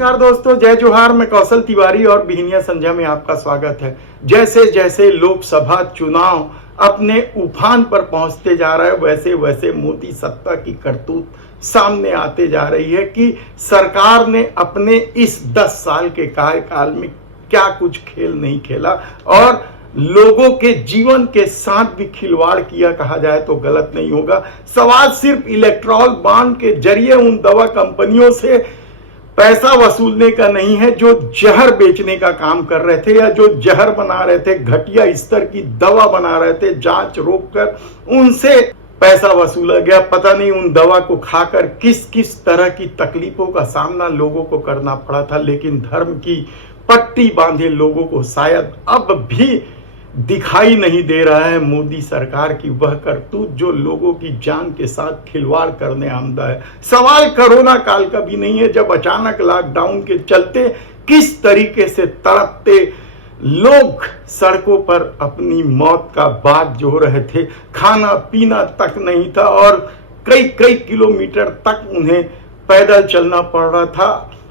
नमस्कार दोस्तों, जय जोहार। मैं कौशल तिवारी और बिहनिया संध्या में आपका स्वागत है। जैसे जैसे लोकसभा चुनाव अपने उफान पर पहुंचते जा रहा है, वैसे वैसे मोदी सत्ता की करतूत सामने आते जा रही है कि सरकार ने अपने इस 10 साल के कार्यकाल में क्या कुछ खेल नहीं खेला और लोगों के जीवन के साथ भी खिलवाड़ किया, कहा जाए तो गलत नहीं होगा। सवाल सिर्फ इलेक्ट्रॉल बॉन्ड के जरिए उन दवा कंपनियों से पैसा वसूलने का नहीं है जो जहर बेचने का काम कर रहे थे या जो जहर बना रहे थे, घटिया स्तर की दवा बना रहे थे, जांच रोककर उनसे पैसा वसूला गया। पता नहीं उन दवा को खाकर किस किस तरह की तकलीफों का सामना लोगों को करना पड़ा था, लेकिन धर्म की पट्टी बांधे लोगों को शायद अब भी दिखाई नहीं दे रहा है मोदी सरकार की वह करतूत जो लोगों की जान के साथ खिलवाड़ करने आमदा है। सवाल कोरोना काल का भी नहीं है, जब अचानक लॉकडाउन के चलते किस तरीके से तड़पते लोग सड़कों पर अपनी मौत का बाग जो रहे थे, खाना पीना तक नहीं था और कई कई किलोमीटर तक उन्हें पैदल चलना पड़ रहा था।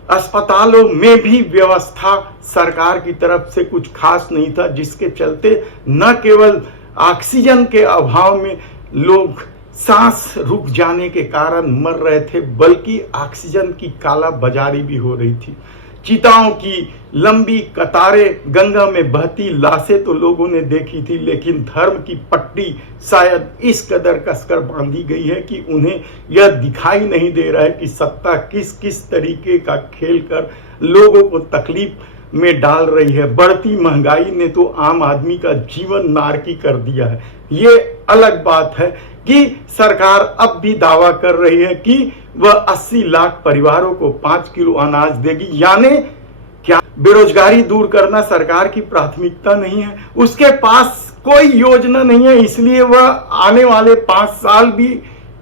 अस्पतालों में भी व्यवस्था सरकार की तरफ से कुछ खास नहीं था, जिसके चलते न केवल ऑक्सीजन के अभाव में लोग सांस रुक जाने के कारण मर रहे थे, बल्कि ऑक्सीजन की काला बाजारी भी हो रही थी। चिताओं की लंबी कतारें, गंगा में बहती लाशें तो लोगों ने देखी थी, लेकिन धर्म की पट्टी शायद इस कदर कसकर बांधी गई है कि उन्हें यह दिखाई नहीं दे रहा है कि सत्ता किस किस तरीके का खेल कर लोगों को तकलीफ में डाल रही है। बढ़ती महंगाई ने तो आम आदमी का जीवन नारकी कर दिया है। ये अलग बात है कि सरकार अब भी दावा कर रही है कि वह 80 लाख परिवारों को 5 किलो अनाज देगी, यानी क्या बेरोजगारी दूर करना सरकार की प्राथमिकता नहीं है? उसके पास कोई योजना नहीं है, इसलिए वह आने वाले 5 साल भी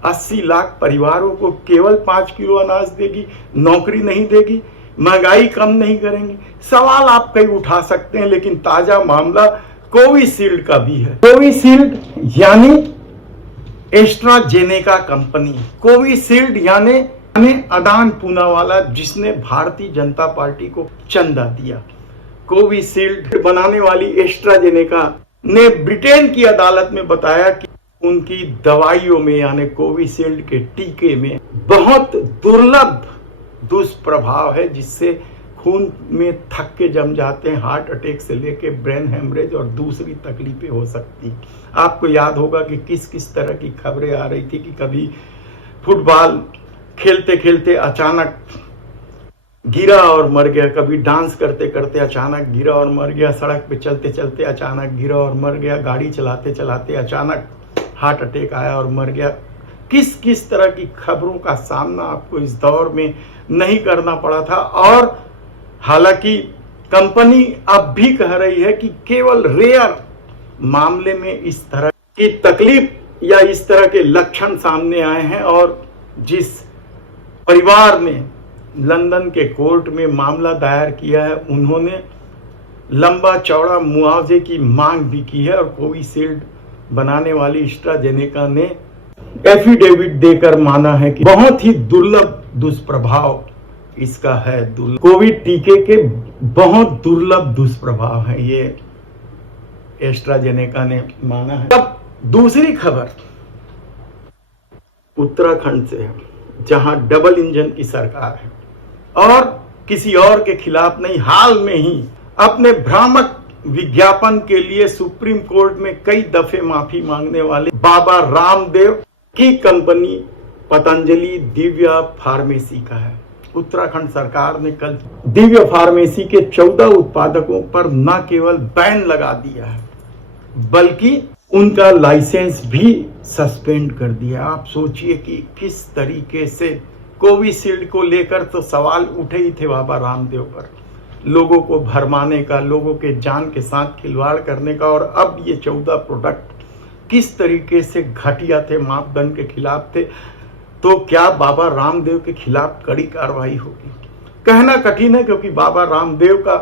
80 लाख परिवारों को केवल 5 किलो अनाज देगी, नौकरी नहीं देगी, महंगाई कम नहीं करेंगे। सवाल आप कई उठा सकते हैं, लेकिन ताजा मामला कोविशील्ड का भी है। कोविशील्ड यानी एस्ट्राजेनेका कंपनी, कोविशील्ड यानी अदान पूनावाला, जिसने भारतीय जनता पार्टी को चंदा दिया। कोविशील्ड बनाने वाली एस्ट्राजेनेका ने ब्रिटेन की अदालत में बताया कि उनकी दवाइयों में यानी कोविशील्ड के टीके में बहुत दुर्लभ दुष्प्रभाव है, जिससे खून में थक्के जम जाते हैं, हार्ट अटैक से लेके ब्रेन हेमरेज और दूसरी तकलीफें हो सकती। आपको याद होगा कि किस किस तरह की खबरें आ रही थी कि कभी फुटबॉल खेलते खेलते अचानक गिरा और मर गया, कभी डांस करते करते अचानक गिरा और मर गया, सड़क पे चलते चलते अचानक गिरा और मर गया, गाड़ी चलाते चलाते अचानक हार्ट अटैक आया और मर गया। किस किस तरह की खबरों का सामना आपको इस दौर में नहीं करना पड़ा था। और हालांकि कंपनी अब भी कह रही है कि केवल रेयर मामले में इस तरह की तकलीफ या इस तरह के लक्षण सामने आए हैं, और जिस परिवार ने लंदन के कोर्ट में मामला दायर किया है, उन्होंने लंबा चौड़ा मुआवजे की मांग भी की है और कोविशील्ड बनाने वाली एस्ट्राजेनेका ने एफिडेविट देकर माना है कि बहुत ही दुर्लभ दुष्प्रभाव इसका है। कोविड टीके के बहुत दुर्लभ दुष्प्रभाव है, ये एस्ट्राजेनेका ने माना है। अब दूसरी खबर उत्तराखंड से है, जहां डबल इंजन की सरकार है और किसी और के खिलाफ नहीं। हाल में ही अपने भ्रामक विज्ञापन के लिए सुप्रीम कोर्ट में कई दफे माफी मांगने वाले बाबा रामदेव की कंपनी पतंजलि दिव्या फार्मेसी का है। उत्तराखंड सरकार ने कल दिव्या फार्मेसी के 14 उत्पादकों पर न केवल बैन लगा दिया है, बल्कि उनका लाइसेंस भी सस्पेंड कर दिया। आप सोचिए कि किस तरीके से कोविशील्ड को लेकर तो सवाल उठे ही थे बाबा रामदेव पर, लोगों को भरमाने का, लोगों के जान के साथ खिलवाड़ करने का, और अब ये 14 प्रोडक्ट किस तरीके से घटिया थे, मापदंड के खिलाफ थे। तो क्या बाबा रामदेव के खिलाफ कड़ी कार्रवाई होगी? कहना कठिन है, क्योंकि बाबा रामदेव का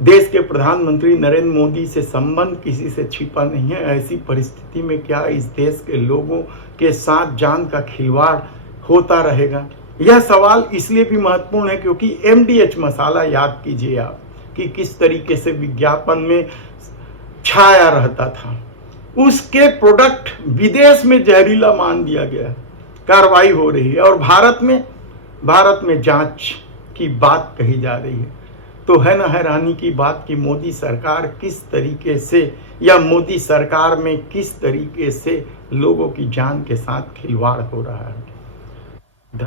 देश के प्रधानमंत्री नरेंद्र मोदी से संबंध किसी से छिपा नहीं है। ऐसी परिस्थिति में क्या इस देश के लोगों के साथ जान का खिलवाड़ होता रहेगा? यह सवाल इसलिए भी महत्वपूर्ण है क्योंकि MDH मसाला, याद कीजिए आप कि किस तरीके से विज्ञापन में छाया रहता था, उसके प्रोडक्ट विदेश में जहरीला मान दिया गया, कार्रवाई हो रही है। और भारत में जांच की बात कही जा रही है। तो है ना हैरानी की बात कि मोदी सरकार किस तरीके से, या मोदी सरकार में किस तरीके से लोगों की जान के साथ खिलवाड़ हो रहा है।